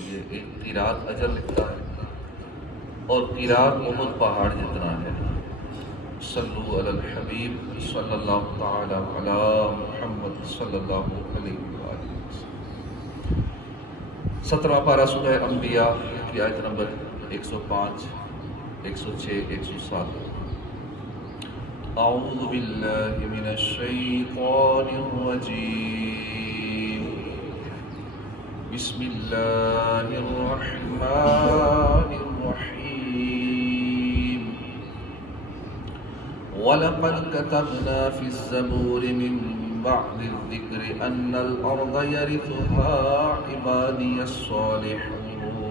لیے ایک قیراط اجر لکھتا ہے اور قیراط احد پہاڑ جتنا ہے۔ صلو علی الحبیب صلی اللہ تعالی علی محمد صلی اللہ علیہ وآلہ وسلم۔ 17واں پارہ سورہ انبیاء کی آیت نمبر 105، 106، 107۔ اعوذ باللہ من الشیطان الرجیم، بسم اللہ الرحمن الرحیم۔ وَلَقَدْ كَتَبْنَا فِي الزَّبُورِ مِن بَعْدِ الذِّكْرِ أَنَّ الْأَرْضَ يَرِثُهَا عِبَادِيَ الصَّالِحُونَ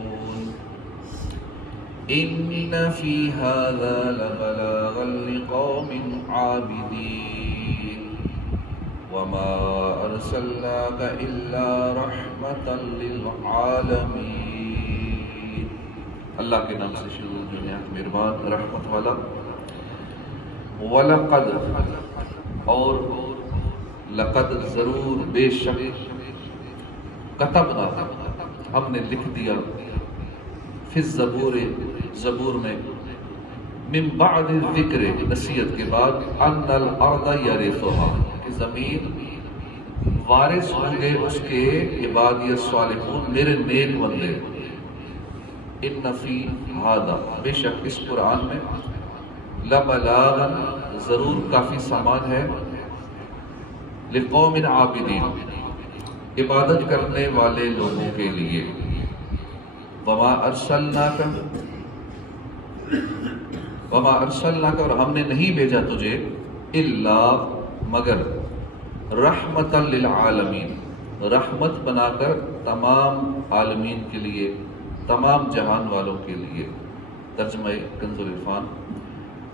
إِنَّ فِي هَذَا لَبَلَاغًا لِقَوْمٍ عَابِدِينَ وَمَا أَرْسَلْنَاكَ إِلَّا رَحْمَةً لِلْعَالَمِينَ۔ اللہ کے نام سے شروع جو نہایت مہربان رحمت والا۔ وَلَقَدْ اور لقد ضرور بے شک، کتبنا ہم نے لکھ دیا، فی الزبور زبور میں، من بعد الذکر نصیحت کے بعد، ان الارض یرثها کہ زمین وارث ہوں گے اس کے عبادی الصالحون میرے نیک بندے۔ ان فی ھذا بے شک اس قرآن میں، لبلاغا ضرور کافی سامان ہے، لقوم عابدین عبادت کرنے والے لوگوں کے لیے۔ وما ارسلناک اور ہم نے نہیں بھیجا تجھے، الا مگر، رحمت للعالمین رحمت بنا کر تمام عالمین کے لیے، تمام جہان والوں کے لیے۔ ترجمہ کنز العرفان۔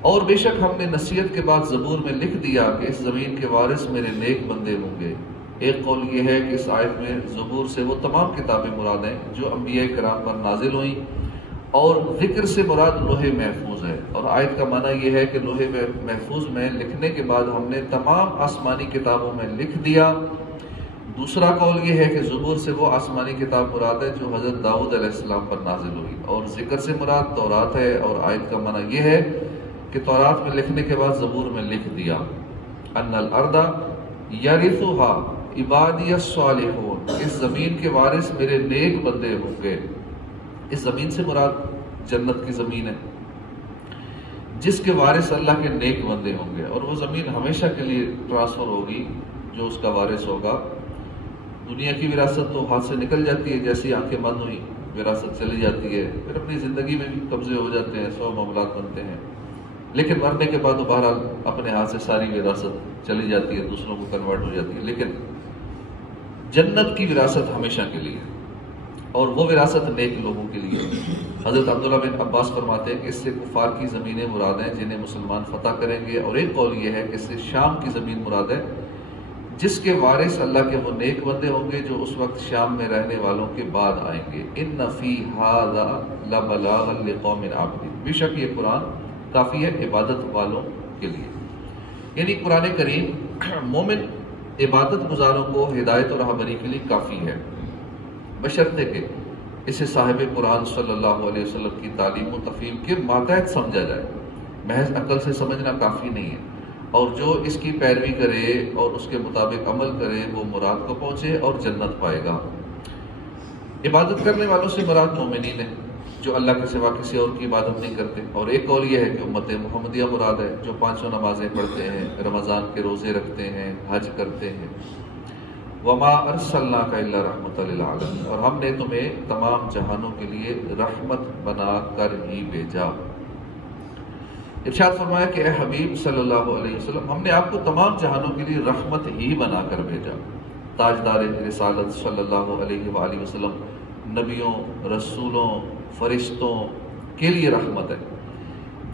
اور بے شک ہم نے نصیحت کے بعد زبور میں لکھ دیا کہ اس زمین کے وارث میرے نیک بندے ہوں گے۔ ایک قول یہ ہے کہ اس آیت میں زبور سے وہ تمام کتابیں مراد ہیں جو انبیاء کرام پر نازل ہوئیں، اور ذکر سے مراد لوح محفوظ ہے، اور آیت کا معنی یہ ہے کہ لوح محفوظ میں لکھنے کے بعد ہم نے تمام آسمانی کتابوں میں لکھ دیا۔ دوسرا قول یہ ہے کہ زبور سے وہ آسمانی کتاب مراد ہے جو حضرت داؤد علیہ السلام پر نازل ہوئی، اور ذکر سے مراد تورات ہے، اور آیت کا معنی یہ ہے کہ تورات میں لکھنے کے بعد زبور میں لکھ دیا، ان الارض یرثها عبادی الصالحون اس زمین کے وارث میرے نیک بندے ہوں گے۔ اس زمین سے مراد جنت کی زمین ہے جس کے وارث اللہ کے نیک بندے ہوں گے، اور وہ زمین ہمیشہ کے لیے ٹرانسفر ہوگی جو اس کا وارث ہوگا۔ دنیا کی وراثت تو ہاتھ سے نکل جاتی ہے، جیسی آنکھیں بند ہوئی وراثت چلی جاتی ہے، پھر اپنی زندگی میں بھی قبضے ہو جاتے ہیں، 100 معاملات بنتے ہیں، لیکن مرنے کے بعد بہرحال اپنے ہاتھ سے ساری وراثت چلی جاتی ہے، دوسروں کو کنورٹ ہو جاتی ہے۔ لیکن جنت کی وراثت ہمیشہ کے لیے، اور وہ وراثت نیک لوگوں کے لیے۔ حضرت عبداللہ بن عباس فرماتے ہیں کہ اس سے کفار کی زمینیں مراد ہیں جنہیں مسلمان فتح کریں گے، اور ایک قول یہ ہے کہ اس سے شام کی زمین مراد ہے جس کے وارث اللہ کے وہ نیک بندے ہوں گے جو اس وقت شام میں رہنے والوں کے بعد آئیں گے۔ ان فی ھذا لبلاغا لقوم عابدین بے شک یہ قرآن کافی ہے عبادت والوں کے لیے، یعنی قرآن کریم مومن عبادت گزاروں کو ہدایت اور رہبری کے لیے کافی ہے، بشرطے کہ اسے صاحب قرآن صلی اللہ علیہ وسلم کی تعلیم و تفہیم کے ماتحت سمجھا جائے۔ محض عقل سے سمجھنا کافی نہیں ہے، اور جو اس کی پیروی کرے اور اس کے مطابق عمل کرے وہ مراد کو پہنچے اور جنت پائے گا۔ عبادت کرنے والوں سے مراد مومنین ہیں جو اللہ کے سوا کسی اور کی عبادت نہیں کرتے، اور ایک قول یہ ہے کہ امت محمدیہ مراد ہے جو 500 نمازیں پڑھتے ہیں، رمضان کے روزے رکھتے ہیں، حج کرتے ہیں۔ وما ارسلناک الا رحمۃ للعالمین اور ہم نے تمہیں تمام جہانوں کے لیے رحمت بنا کر ہی بھیجا۔ ارشاد فرمایا کہ اے حبیب صلی اللہ علیہ وسلم ہم نے آپ کو تمام جہانوں کے لیے رحمت ہی بنا کر بھیجا۔ تاجدار رسالت صلی اللہ علیہ وآلہ وسلم نبیوں، رسولوں، فرشتوں کے لیے رحمت ہے،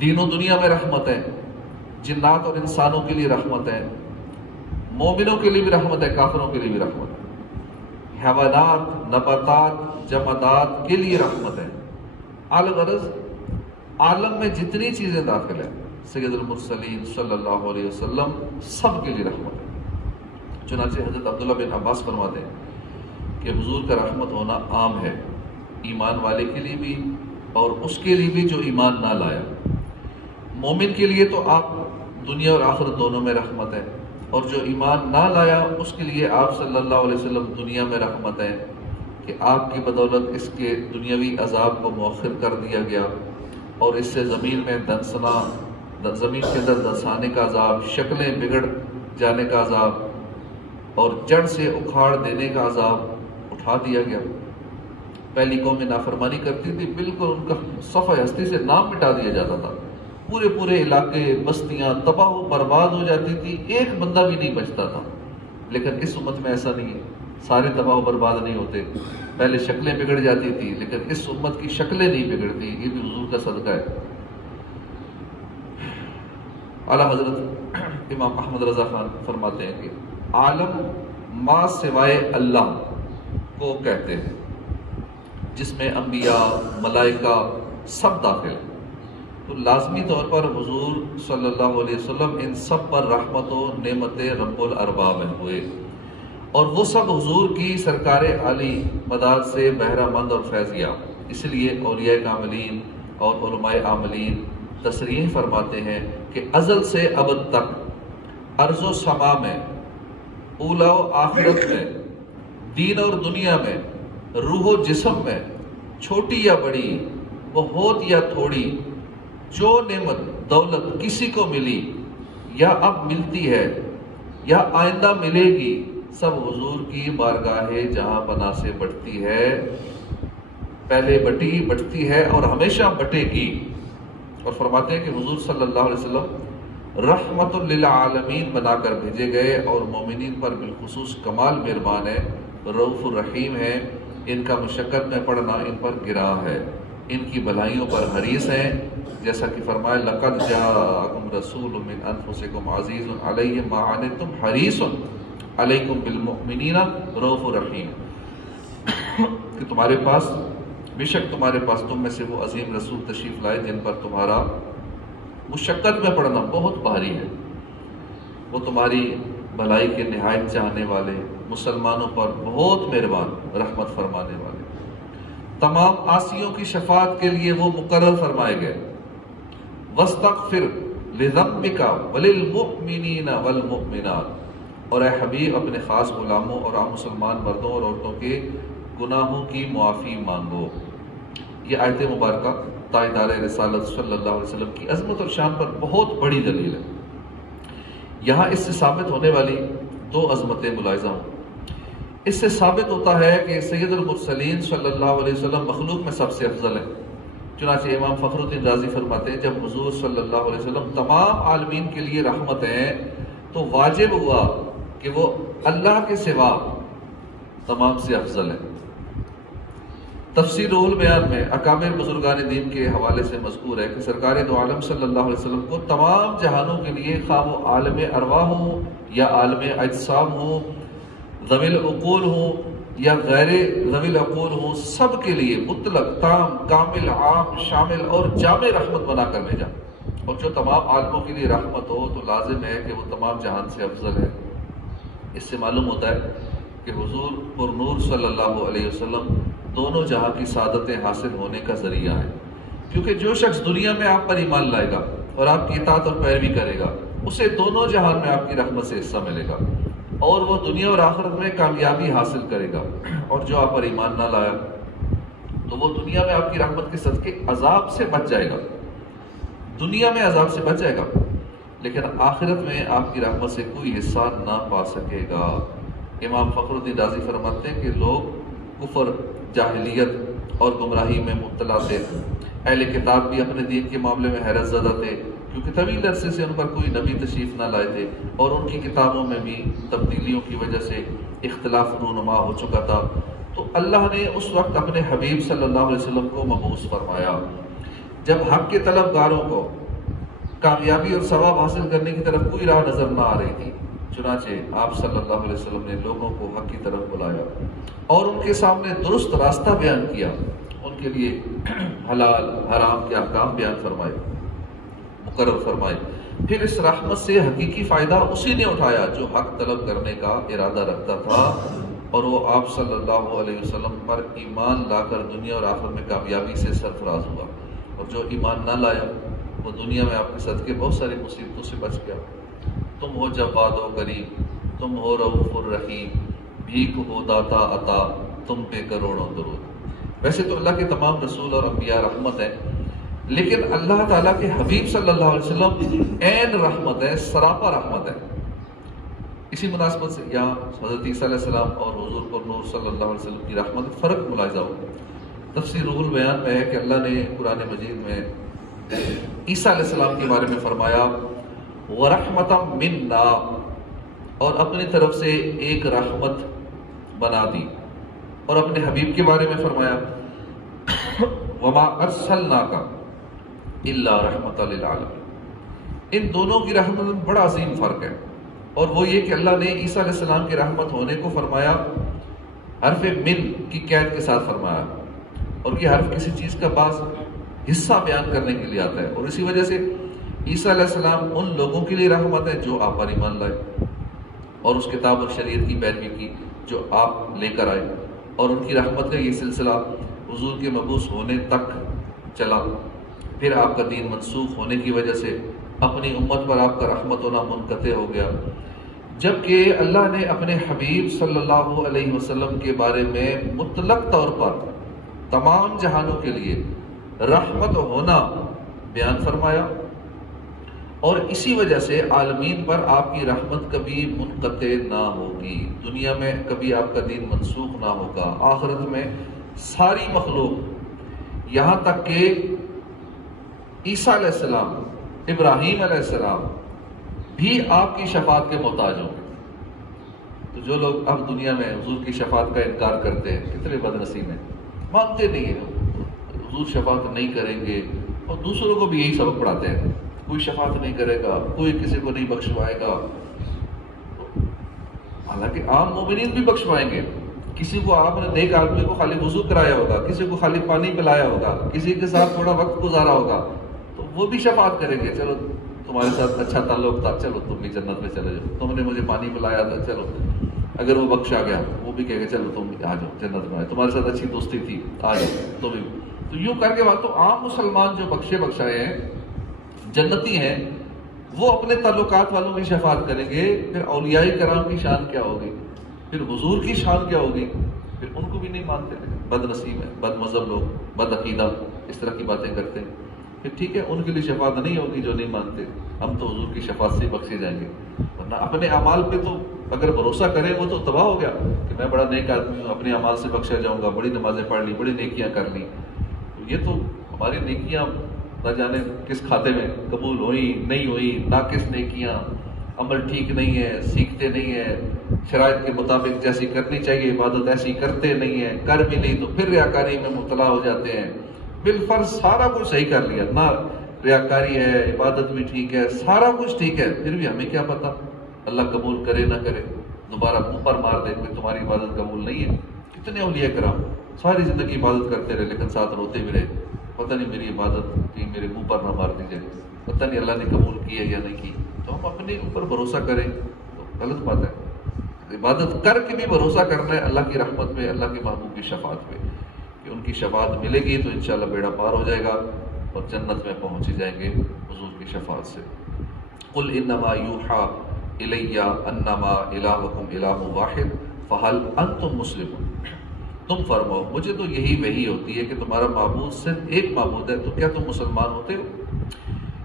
دین و دنیا میں رحمت ہے، جنات اور انسانوں کے لیے رحمت ہے، مومنوں کے لیے بھی رحمت ہے، کافروں کے لیے بھی رحمت ہے، حیوانات، نباتات، جمادات کے لیے رحمت ہے۔ الغرض عالم میں جتنی چیزیں داخل ہیں سید المرسلین صلی اللہ علیہ وسلم سب کے لیے رحمت ہے۔ چنانچہ حضرت عبداللہ بن عباس فرماتے ہیں کہ حضور کا رحمت ہونا عام ہے، ایمان والے کے لیے بھی اور اس کے لیے بھی جو ایمان نہ لایا۔ مومن کے لیے تو آپ دنیا اور آخرت دونوں میں رحمت ہے، اور جو ایمان نہ لایا اس کے لیے آپ صلی اللہ علیہ وسلم دنیا میں رحمت ہے کہ آپ کی بدولت اس کے دنیاوی عذاب کو مؤخر کر دیا گیا، اور اس سے زمین میں دنسنا، زمین کے اندر دنسانے کا عذاب، شکلیں بگڑ جانے کا عذاب اور جڑ سے اکھاڑ دینے کا عذاب اٹھا دیا گیا۔ پہلی قوم نافرمانی کرتی تھی، بالکل ان کا صفحہ ہستی سے نام مٹا دیا جاتا تھا، پورے علاقے بستیاں تباہ و برباد ہو جاتی تھی، ایک بندہ بھی نہیں بچتا تھا۔ لیکن اس امت میں ایسا نہیں ہے، سارے تباہ و برباد نہیں ہوتے، پہلے شکلیں بگڑ جاتی تھی لیکن اس امت کی شکلیں نہیں بگڑتی، یہ بھی حضور کا صدقہ ہے۔ اعلیٰ حضرت امام احمد رضا خان فرماتے ہیں کہ عالم ما سوائے اللہ کو کہتے ہیں، جس میں انبیاء، ملائکہ سب داخل ہیں، تو لازمی طور پر حضور صلی اللہ علیہ وسلم ان سب پر رحمت و نعمت رب الارباب ہوئے، اور وہ سب حضور کی سرکار عالی مداد سے بہرہ مند اور فیض یاب۔ اس لیے اولیاء کاملین اور علماء عاملین تصریح فرماتے ہیں کہ ازل سے ابد تک ارض و سما میں، اولا و آخرت میں، دین اور دنیا میں، روح و جسم میں، چھوٹی یا بڑی، بہت یا تھوڑی، جو نعمت دولت کسی کو ملی یا اب ملتی ہے یا آئندہ ملے گی، سب حضور کی بارگاہ جہاں پناہ سے بٹتی ہے، پہلے بٹتی ہے اور ہمیشہ بٹے گی۔ اور فرماتے ہیں کہ حضور صلی اللہ علیہ وسلم رحمت للعالمین بنا کر بھیجے گئے، اور مومنین پر بالخصوص کمال مہربان ہے، رؤوف الرحیم ہے، ان کا مشقت میں پڑنا ان پر گراں ہے، ان کی بھلائیوں پر حریص ہیں، جیسا کہ فرمایا لقد جاءکم رسول من انفسکم عزیز علیہ ما عنتم حریص علیکم بالمؤمنین رؤوف الرحیم، کہ تمہارے پاس، بے شک تمہارے پاس تم میں سے وہ عظیم رسول تشریف لائے جن پر تمہارا مشقت میں پڑنا بہت بھاری ہے، وہ تمہاری بھلائی کے نہایت چاہنے والے، مسلمانوں پر بہت مہربان، رحمت فرمانے والے، تمام عاصیوں کی شفاعت کے لیے وہ مقرر فرمائے گئے۔ وَاسْتَغْفِرْ لِذَنبِكَ وَلِلْمُؤْمِنِينَ وَالْمُؤْمِنَاتِ، اور اے حبیب اپنے خاص غلاموں اور عام مسلمان مردوں اور عورتوں کے گناہوں کی معافی مانگو۔ یہ آیت مبارکہ تاجدار رسالت صلی اللہ علیہ وسلم کی عظمت اور شان پر بہت بڑی دلیل ہے۔ یہاں اس سے ثابت ہونے والی دو عظمتیں ملاحظہ ہوں۔ اس سے ثابت ہوتا ہے کہ سید المرسلین صلی اللہ علیہ وسلم مخلوق میں سب سے افضل ہیں۔ چنانچہ امام فخر الدین رازی فرماتے ہیں جب حضور صلی اللہ علیہ وسلم تمام عالمین کے لیے رحمت ہیں تو واجب ہوا کہ وہ اللہ کے سوا تمام سے افضل ہیں۔ تفسیر روح البیان میں اکابر بزرگان دین کے حوالے سے مذکور ہے کہ سرکار دو عالم صلی اللہ علیہ وسلم کو تمام جہانوں کے لیے، خواہ وہ عالم ارواح ہوں یا عالم اجسام ہوں، ذوی العقول ہوں یا غیر ذوی العقول ہوں، سب کے لیے مطلق، تام، کامل، عام، شامل اور جامع رحمت بنا کر بھیجا۔ اور جو تمام عالموں کے لیے رحمت ہو تو لازم ہے کہ وہ تمام جہان سے افضل ہے۔ اس سے معلوم ہوتا ہے کہ حضور پر نور صلی اللہ علیہ وسلم دونوں جہاں کی سعادتیں حاصل ہونے کا ذریعہ ہے، کیونکہ جو شخص دنیا میں آپ پر ایمان لائے گا اور آپ کی اطاعت اور پیروی کرے گا، اسے دونوں جہان میں آپ کی رحمت سے حصہ ملے گا اور وہ دنیا اور آخرت میں کامیابی حاصل کرے گا۔ اور جو آپ پر ایمان نہ لایا تو وہ دنیا میں آپ کی رحمت کے صدقے عذاب سے بچ جائے گا، دنیا میں عذاب سے بچ جائے گا، لیکن آخرت میں آپ کی رحمت سے کوئی حصہ نہ پا سکے گا۔ امام فخر الدین رازی فرماتے ہیں کہ لوگ کفر، جاہلیت اور گمراہی میں مبتلا تھے، اہل کتاب بھی اپنے دین کے معاملے میں حیرت زدہ تھے، کیونکہ طویل عرصے سے ان پر کوئی نبی تشریف نہ لائے تھے اور ان کی کتابوں میں بھی تبدیلیوں کی وجہ سے اختلاف رونما ہو چکا تھا۔ تو اللہ نے اس وقت اپنے حبیب صلی اللہ علیہ وسلم کو مبعوث فرمایا جب حق کے طلبگاروں کو کامیابی اور ثواب حاصل کرنے کی طرف کوئی راہ نظر نہ آ رہی تھی۔ چنانچہ آپ صلی اللہ علیہ وسلم نے لوگوں کو حق کی طرف بلایا اور ان کے سامنے درست راستہ بیان کیا، ان کے لیے حلال حرام کے احکام بیان فرمائے، مقرر فرمائے۔ پھر اس رحمت سے حقیقی فائدہ اسی نے اٹھایا جو حق طلب کرنے کا ارادہ رکھتا تھا اور وہ آپ صلی اللہ علیہ وسلم پر ایمان لا کر دنیا اور آخرت میں کامیابی سے سرفراز ہوا، اور جو ایمان نہ لایا وہ دنیا میں آپ کے صدقے بہت ساری مصیبتوں سے بچ گیا۔ تم ہو جواد و کریم، تم ہو رؤوف الرحیم، بھیک ہو داتا عطا، تم پہ کروڑوں درود۔ ویسے تو اللہ کے تمام رسول اور انبیاء رحمت ہیں، لیکن اللہ تعالیٰ کے حبیب صلی اللہ علیہ وسلم عین رحمت ہے، سراپا رحمت ہے۔ اسی مناسبت سے یہاں حضرت عیسیٰ علیہ السلام اور حضور پر نور صلی اللہ علیہ وسلم کی رحمت فرق ملاحظہ ہو۔ تفسیر روح البیان میں ہے کہ اللہ نے قرآن مجید میں عیسیٰ علیہ السلام کے بارے میں فرمایا وَرَحْمَةً مِنَّا، اور اپنی طرف سے ایک رحمت بنا دی، اور اپنے حبیب کے بارے میں فرمایا وَمَا أَرْسَلْنَاكَ إِلَّا رَحْمَةً لِلْعَالَمِينَ۔ ان دونوں کی رحمت میں بڑا عظیم فرق ہے، اور وہ یہ کہ اللہ نے عیسیٰ علیہ السلام کی رحمت ہونے کو فرمایا حرف من کی قید کے ساتھ فرمایا، اور یہ حرف کسی چیز کا بعض حصہ بیان کرنے کے لیے آتا ہے، اور اسی وجہ سے عیسیٰ علیہ السلام ان لوگوں کے لیے رحمت ہے جو آپ پر ایمان لائے اور اس کتاب اور شریعت کی پیروی کی جو آپ لے کر آئے، اور ان کی رحمت کا یہ سلسلہ حضور کے مبعوث ہونے تک چلا۔ پھر آپ کا دین منسوخ ہونے کی وجہ سے اپنی امت پر آپ کا رحمت ہونا منقطع ہو گیا، جبکہ اللہ نے اپنے حبیب صلی اللہ علیہ وسلم کے بارے میں مطلق طور پر تمام جہانوں کے لیے رحمت ہونا بیان فرمایا، اور اسی وجہ سے عالمین پر آپ کی رحمت کبھی منقطع نہ ہوگی، دنیا میں کبھی آپ کا دین منسوخ نہ ہوگا، آخرت میں ساری مخلوق یہاں تک کہ عیسیٰ علیہ السلام، ابراہیم علیہ السلام بھی آپ کی شفاعت کے محتاج ہوں گے۔ تو جو لوگ اب دنیا میں حضور کی شفاعت کا انکار کرتے ہیں کتنے بد نصیب ہیں، مانتے نہیں ہیں، حضور شفاعت نہیں کریں گے، اور دوسروں کو بھی یہی سبق پڑھاتے ہیں، کوئی شفاعت نہیں کرے گا، کوئی کسی کو نہیں بخشوائے گا۔ حالانکہ عام مومنین بھی بخشوائیں گے، کسی کو آپ نے نیک آدمی کو خالی وضو کرایا ہوگا، کسی کو خالی پانی پلایا ہوگا، کسی کے ساتھ تھوڑا وقت گزارا ہوگا، تو وہ بھی شفاعت کریں گے، چلو تمہارے ساتھ اچھا تعلق تھا، چلو تم بھی جنت میں چلے جاؤ، تم نے مجھے پانی پلایا تھا، چلو اگر وہ بخشا گیا وہ بھی کہے گا چلو تم آ جاؤ جنت میں، تمہارے ساتھ اچھی دوستی تھی آ جاؤ تو بھی۔ تو یوں کر کے بات، تو عام مسلمان جو بخشے بخشائے ہیں جنتی ہیں، وہ اپنے تعلقات والوں کی شفاعت کریں گے، پھر اولیاء کرام کی شان کیا ہوگی، پھر حضور کی شان کیا ہوگی، پھر ان کو بھی نہیں مانتے، بد نصیب ہیں، بد مذہب لوگ، بد عقیدہ اس طرح کی باتیں کرتے ہیں، پھر ٹھیک ہے ان کے لیے شفاعت نہیں ہوگی جو نہیں مانتے، ہم تو حضور کی شفاعت سے بخشے جائیں گے۔ ورنہ اپنے اعمال پہ تو اگر بھروسہ کرے وہ تو تباہ ہو گیا کہ میں بڑا نیک آدمی ہوں، اپنے اعمال سے بخشا جاؤں گا، بڑی نمازیں پڑھ لی، بڑی نیکیاں کر لی، تو یہ تو ہماری نیکیاں نہ جانے کس کھاتے میں قبول ہوئی نہیں ہوئی، ناقص نیکیاں، عمل ٹھیک نہیں ہے، سیکھتے نہیں ہیں، شرائط کے مطابق جیسی کرنی چاہیے عبادت ایسی کرتے نہیں ہیں، کر بھی نہیں تو پھر ریاکاری میں مبتلا ہو جاتے ہیں۔ بالفرض سارا کچھ صحیح کر لیا، نہ ریاکاری ہے، عبادت بھی ٹھیک ہے، سارا کچھ ٹھیک ہے، پھر بھی ہمیں کیا پتا اللہ قبول کرے نہ کرے، دوبارہ منہ پر مار دے کہ تمہاری عبادت قبول نہیں ہے۔ کتنے اولیاء کرام ساری زندگی عبادت کرتے رہے لیکن ساتھ روتے بھی رہے، پتہ نہیں میری عبادت کی میرے منہ پر نہ مار دیجیے، پتہ نہیں اللہ نے قبول کی ہے یا نہیں کی۔ تو ہم اپنے اوپر بھروسہ کریں تو غلط بات ہے، عبادت کر کے بھی بھروسہ کرنا ہے اللہ کی رحمت پہ، اللہ کے محبوب کی شفاعت پہ، کہ ان کی شفاعت ملے گی تو انشاءاللہ بیڑا پار ہو جائے گا اور جنت میں پہنچ جائیں گے حضور کی شفاعت سے۔ قل انما یوحیٰ الی انما الہکم الہ واحد فہل انتم مسلمون، تم فرماؤ مجھے تو یہی وحی ہوتی ہے کہ تمہارا معبود صرف ایک معبود ہے، تو کیا تم مسلمان ہوتے ہو؟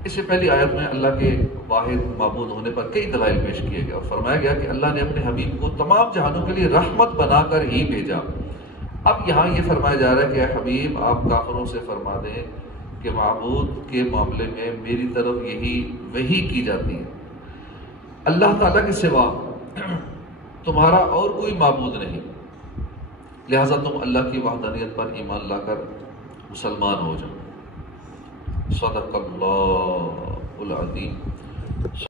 اس سے پہلی آیت میں اللہ کے واحد معبود ہونے پر کئی دلائل پیش کیے گئے اور فرمایا گیا کہ اللہ نے اپنے حبیب کو تمام جہانوں کے لیے رحمت بنا کر ہی بھیجا۔ اب یہاں یہ فرمایا جا رہا ہے کہ اے حبیب آپ کافروں سے فرما دیں کہ معبود کے معاملے میں میری طرف یہی وحی کی جاتی ہے، اللہ تعالیٰ کے سوا تمہارا اور کوئی معبود نہیں، لہٰذا تم اللہ کی وحدانیت پر ایمان لا کر مسلمان ہو جاؤ۔ صدق اللہ العظیم۔